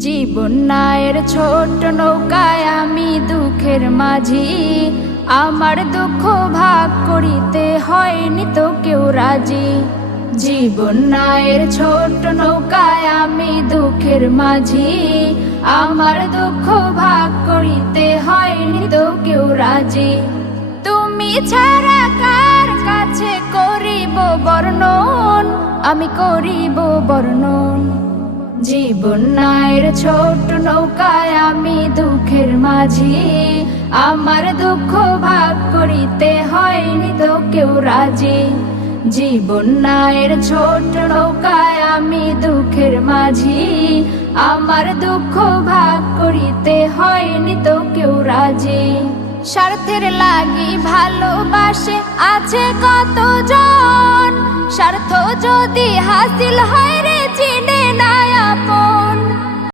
জীবন নায়ের ছোট নৌকায় আমি দুঃখের মাঝি, আমার দুঃখ ভাগ করিতে হয়নি তো কেউ রাজি। জীবন নায়ের ছোট নৌকায় আমি দুঃখের মাঝি, আমার দুঃখ ভাগ করিতে হয়নি তো কেউ রাজি। তুমি ছাড়া কার কাছে করিব বর্ণন, আমি করিব বর্ণন। জীবন নায়ের ছোট নৌকায় আমি দুঃখের মাঝি, আমার দুঃখ ভাগ করিতে হয়নি তো কেউ রাজি। জীবন নায়ের ছোট নৌকায় আমি দুঃখের মাঝি, আমার দুঃখ ভাগ করিতে হয়নি তো কেউ রাজি। স্বার্থের লাগি ভালোবাসে আছে কতজন, স্বার্থ যদি হাসিল হয় রে